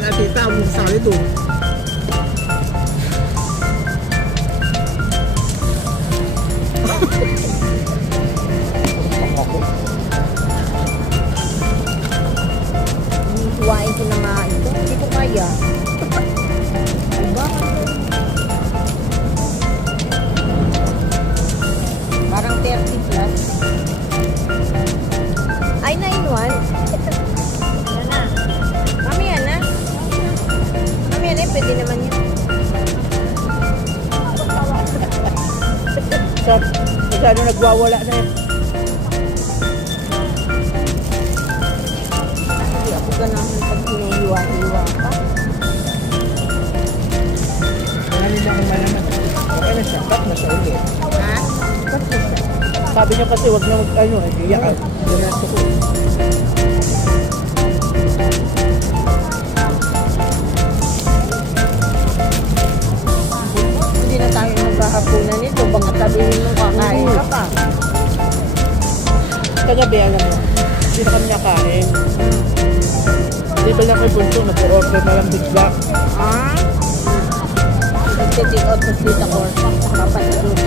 at tita, ang sali doon. Huwain ko na nga ito. Hindi ko kaya. Diba? Parang 30 plus. Ay, 9-1. Yan na. Mamaya na. Mamaya na, pwede naman yun. Masyado nagwawala na yun. Hindi ako ganahan pag hinihiwa-hiwa pa. Mahalin na kung malaman. Okay na siya. Cut na siya ulit. Ha? Ba't na siya? Sabi niya kasi wag na mag-ano, iiyak. Dinesto ko. Hindi na tayo maghahapunan nito. Baka sabihin mo kakain ka pa. Kagabi, alam mo, hindi na kami nakain. Dito lang kay Bunso, nag-order na lang bigla. Ha? Nagtitik out sa dito ko. Kapatid.